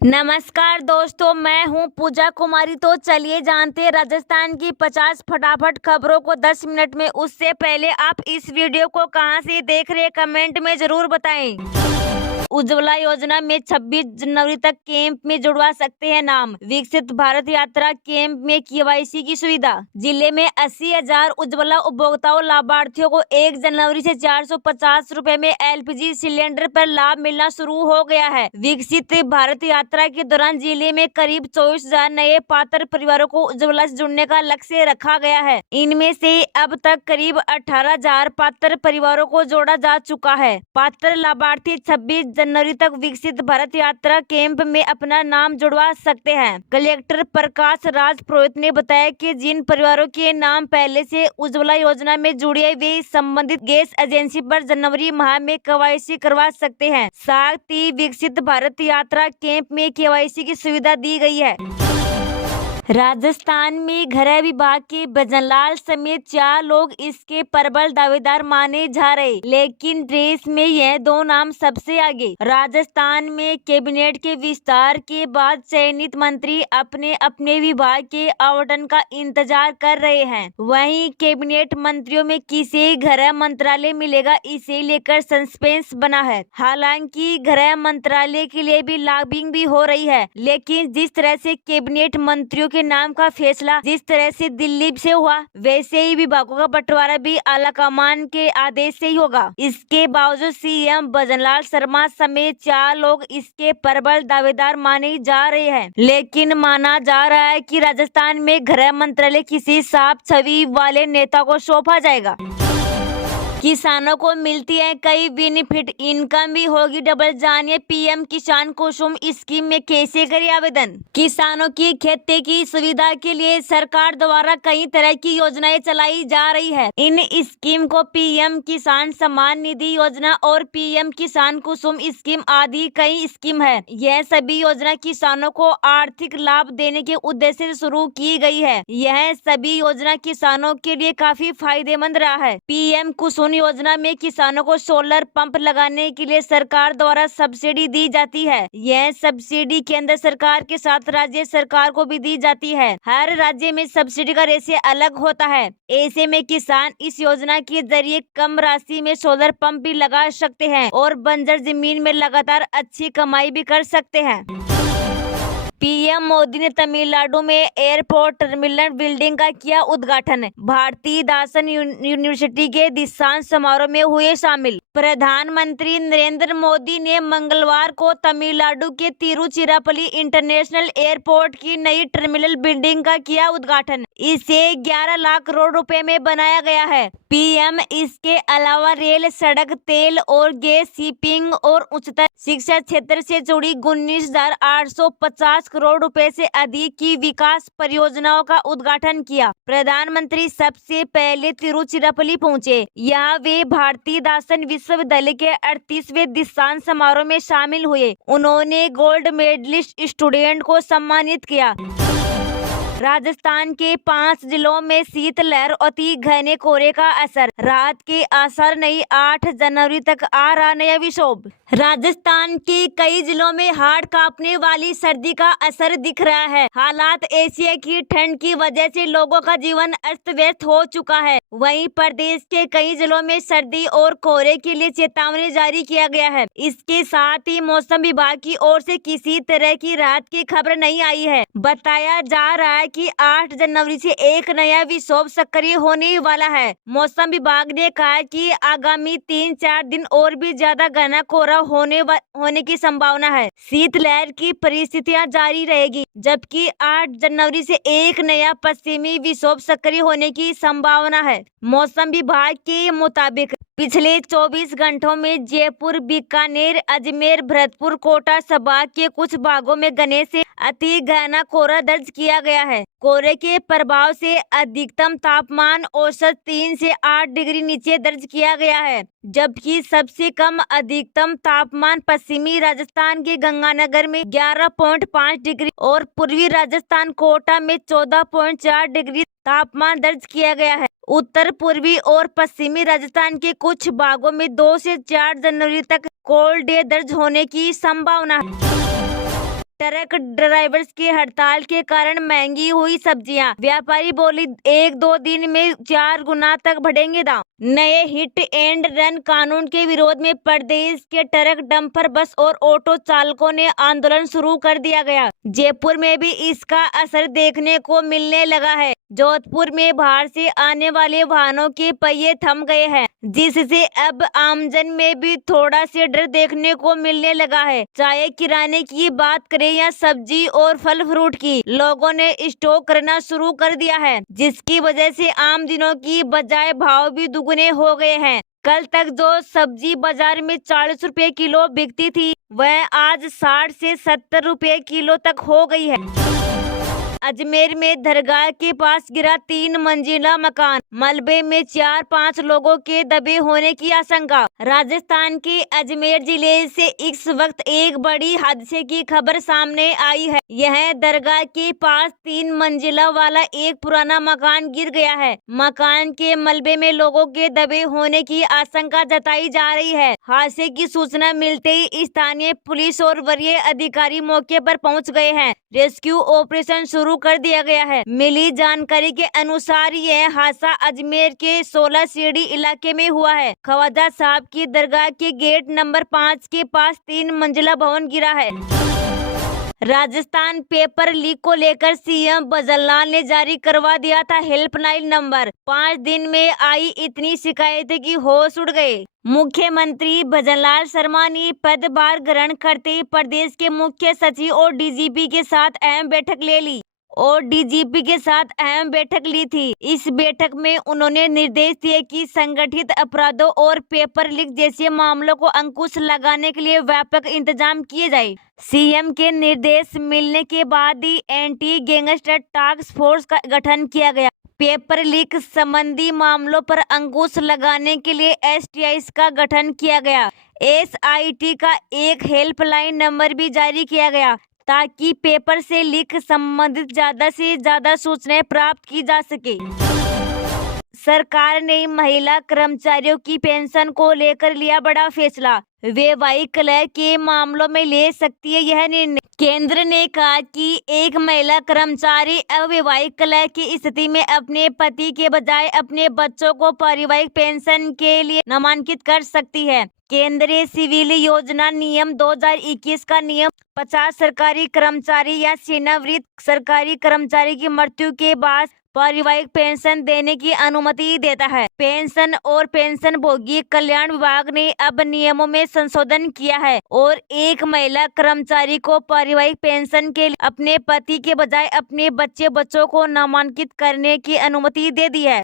नमस्कार दोस्तों, मैं हूं पूजा कुमारी। तो चलिए जानते हैं राजस्थान की 50 फटाफट खबरों को 10 मिनट में। उससे पहले आप इस वीडियो को कहां से देख रहे हैं कमेंट में जरूर बताएं। उज्ज्वला योजना में 26 जनवरी तक कैंप में जुड़वा सकते हैं नाम। विकसित भारत यात्रा कैंप में केवाईसी की सुविधा। जिले में 80,000 उज्ज्वला उपभोक्ताओं लाभार्थियों को 1 जनवरी से 450 रुपए में एलपीजी सिलेंडर पर लाभ मिलना शुरू हो गया है। विकसित भारत यात्रा के दौरान जिले में करीब 24,000 नए पात्र परिवारों को उज्ज्वला से जुड़ने का लक्ष्य रखा गया है। इनमें से अब तक करीब 18,000 पात्र परिवारों को जोड़ा जा चुका है। पात्र लाभार्थी 26 जनवरी तक विकसित भारत यात्रा कैंप में अपना नाम जुड़वा सकते हैं। कलेक्टर प्रकाश राज पुरोहित ने बताया कि जिन परिवारों के नाम पहले से उज्ज्वला योजना में जुड़े वे संबंधित गैस एजेंसी पर जनवरी माह में केवाईसी करवा सकते हैं। साथ ही विकसित भारत यात्रा कैंप में केवाईसी की सुविधा दी गई है। राजस्थान में गृह विभाग के भजनलाल समेत 4 लोग इसके प्रबल दावेदार माने जा रहे, लेकिन रेस में यह 2 नाम सबसे आगे। राजस्थान में कैबिनेट के विस्तार के बाद चयनित मंत्री अपने अपने विभाग के आवंटन का इंतजार कर रहे हैं। वहीं कैबिनेट मंत्रियों में किसे गृह मंत्रालय मिलेगा, इसे लेकर सस्पेंस बना है। हालांकि गृह मंत्रालय के लिए भी लॉबिंग भी हो रही है, लेकिन जिस तरह से कैबिनेट मंत्रियों के नाम का फैसला जिस तरह से दिल्ली से हुआ, वैसे ही विभागों का बंटवारा भी आलाकमान के आदेश से ही होगा। इसके बावजूद सीएम भजनलाल शर्मा समेत 4 लोग इसके प्रबल दावेदार माने जा रहे हैं, लेकिन माना जा रहा है कि राजस्थान में गृह मंत्रालय किसी साफ छवि वाले नेता को सौंपा जाएगा। किसानों को मिलती है कई बेनिफिट, इनकम भी होगी डबल। जानिए पीएम किसान कुसुम स्कीम में कैसे करें आवेदन। किसानों की खेती की सुविधा के लिए सरकार द्वारा कई तरह की योजनाएं चलाई जा रही है। इन स्कीम को पीएम किसान सम्मान निधि योजना और पीएम किसान कुसुम स्कीम आदि कई स्कीम है। यह सभी योजना किसानों को आर्थिक लाभ देने के उद्देश्य से शुरू की गई है। यह सभी योजना किसानों के लिए काफी फायदेमंद रहा है। पीएम कुसुम योजना में किसानों को सोलर पंप लगाने के लिए सरकार द्वारा सब्सिडी दी जाती है। यह सब्सिडी केंद्र सरकार के साथ राज्य सरकार को भी दी जाती है। हर राज्य में सब्सिडी का रेशियो अलग होता है। ऐसे में किसान इस योजना के जरिए कम राशि में सोलर पंप भी लगा सकते हैं और बंजर जमीन में लगातार अच्छी कमाई भी कर सकते हैं। पीएम मोदी ने तमिलनाडु में एयरपोर्ट टर्मिनल बिल्डिंग का किया उद्घाटन। भारतीय दासन यूनिवर्सिटी के दीक्षांत समारोह में हुए शामिल। प्रधानमंत्री नरेंद्र मोदी ने मंगलवार को तमिलनाडु के तिरुचिरापल्ली इंटरनेशनल एयरपोर्ट की नई टर्मिनल बिल्डिंग का किया उद्घाटन। इसे 11 लाख करोड़ रुपए में बनाया गया है। पीएम इसके अलावा रेल, सड़क, तेल और गैस, शिपिंग और उच्चतर शिक्षा क्षेत्र से जुड़ी 19,850 करोड़ रुपए से अधिक की विकास परियोजनाओं का उद्घाटन किया। प्रधानमंत्री सबसे पहले तिरुचिरापल्ली पहुंचे। यहाँ वे भारतीय दासन विश्वविद्यालय के 38वें दीक्षांत समारोह में शामिल हुए। उन्होंने गोल्ड मेडलिस्ट स्टूडेंट को सम्मानित किया। राजस्थान के 5 जिलों में शीतलहर, अति घने कोहरे का असर, रात के आसार नहीं। 8 जनवरी तक आ रहा नया विक्षोभ। राजस्थान के कई जिलों में हाड़ कांपने वाली सर्दी का असर दिख रहा है। हालात एशिया की ठंड की वजह से लोगों का जीवन अस्त व्यस्त हो चुका है। वहीं प्रदेश के कई जिलों में सर्दी और कोहरे के लिए चेतावनी जारी किया गया है। इसके साथ ही मौसम विभाग की ओर से किसी तरह की राहत की खबर नहीं आई है। बताया जा रहा है कि 8 जनवरी से एक नया विक्षोभ सक्रिय होने वाला है। मौसम विभाग ने कहा कि आगामी 3-4 दिन और भी ज्यादा घना कोहरा होने की संभावना है। शीतलहर की परिस्थितियां जारी रहेगी, जबकि 8 जनवरी से एक नया पश्चिमी विक्षोभ सक्रिय होने की संभावना है। मौसम विभाग के मुताबिक पिछले 24 घंटों में जयपुर, बीकानेर, अजमेर, भरतपुर, कोटा संभाग के कुछ भागों में घने से अति घना कोहरा दर्ज किया गया है। कोहरे के प्रभाव से अधिकतम तापमान औसत 3 से 8 डिग्री नीचे दर्ज किया गया है, जबकि सबसे कम अधिकतम तापमान पश्चिमी राजस्थान के गंगानगर में 11.5 डिग्री और पूर्वी राजस्थान कोटा में 14.4 डिग्री तापमान दर्ज किया गया है। उत्तर पूर्वी और पश्चिमी राजस्थान के कुछ भागों में 2 से 4 जनवरी तक कोल्ड डे दर्ज होने की संभावना है। ट्रक ड्राइवर्स की हड़ताल के कारण महंगी हुई सब्जियां। व्यापारी बोली 1-2 दिन में 4 गुना तक बढ़ेंगे दाम। नए हिट एंड रन कानून के विरोध में प्रदेश के ट्रक, डंपर, बस और ऑटो चालकों ने आंदोलन शुरू कर दिया गया। जयपुर में भी इसका असर देखने को मिलने लगा है। जोधपुर में बाहर से आने वाले वाहनों के पहिए थम गए हैं, जिससे अब आमजन में भी थोड़ा से डर देखने को मिलने लगा है। चाहे किराने की बात करें या सब्जी और फल फ्रूट की, लोगों ने स्टॉक करना शुरू कर दिया है, जिसकी वजह से आम दिनों की बजाय भाव भी दुगने हो गए हैं। कल तक जो सब्जी बाजार में 40 रुपए किलो बिकती थी, वह आज 60 से 70 रुपए किलो तक हो गई है। अजमेर में दरगाह के पास गिरा 3 मंजिला मकान, मलबे में 4-5 लोगों के दबे होने की आशंका। राजस्थान के अजमेर जिले से इस वक्त एक बड़ी हादसे की खबर सामने आई है। यह दरगाह के पास 3 मंजिला वाला एक पुराना मकान गिर गया है। मकान के मलबे में लोगों के दबे होने की आशंका जताई जा रही है। हादसे की सूचना मिलते ही स्थानीय पुलिस और वरीय अधिकारी मौके पर पहुंच गए हैं। रेस्क्यू ऑपरेशन शुरू कर दिया गया है। मिली जानकारी के अनुसार यह हादसा अजमेर के 16 सीढ़ी इलाके में हुआ है। ख्वाजा साहब की दरगाह के गेट नंबर 5 के पास 3 मंजिला भवन गिरा है। राजस्थान पेपर लीक को लेकर सीएम भजनलाल ने जारी करवा दिया था हेल्पलाइन नंबर। 5 दिन में आई इतनी शिकायतें कि होश उड़ गए। मुख्यमंत्री भजनलाल शर्मा ने पदभार ग्रहण करते ही प्रदेश के मुख्य सचिव और डीजीपी के साथ अहम बैठक ली थी। इस बैठक में उन्होंने निर्देश दिए कि संगठित अपराधों और पेपर लीक जैसे मामलों को अंकुश लगाने के लिए व्यापक इंतजाम किए जाए। सीएम के निर्देश मिलने के बाद ही एंटी गैंगस्टर टास्क फोर्स का गठन किया गया। पेपर लीक संबंधी मामलों पर अंकुश लगाने के लिए एसटीआई का गठन किया गया। एसआईटी का एक हेल्पलाइन नंबर भी जारी किया गया, ताकि पेपर से लीक संबंधित ज्यादा से ज्यादा सूचनाएं प्राप्त की जा सके। सरकार ने महिला कर्मचारियों की पेंशन को लेकर लिया बड़ा फैसला। वैवाहिक कलह के मामलों में ले सकती है यह निर्णय। केंद्र ने कहा कि एक महिला कर्मचारी अवैवाहिक कलह की स्थिति में अपने पति के बजाय अपने बच्चों को पारिवारिक पेंशन के लिए नामांकित कर सकती है। केंद्रीय सिविल योजना नियम 2021 का नियम 50 सरकारी कर्मचारी या सेवानिवृत्त सरकारी कर्मचारी की मृत्यु के बाद पारिवारिक पेंशन देने की अनुमति देता है। पेंशन और पेंशनभोगी कल्याण विभाग ने अब नियमों में संशोधन किया है और एक महिला कर्मचारी को पारिवारिक पेंशन के लिए अपने पति के बजाय अपने बच्चों को नामांकित करने की अनुमति दे दी है।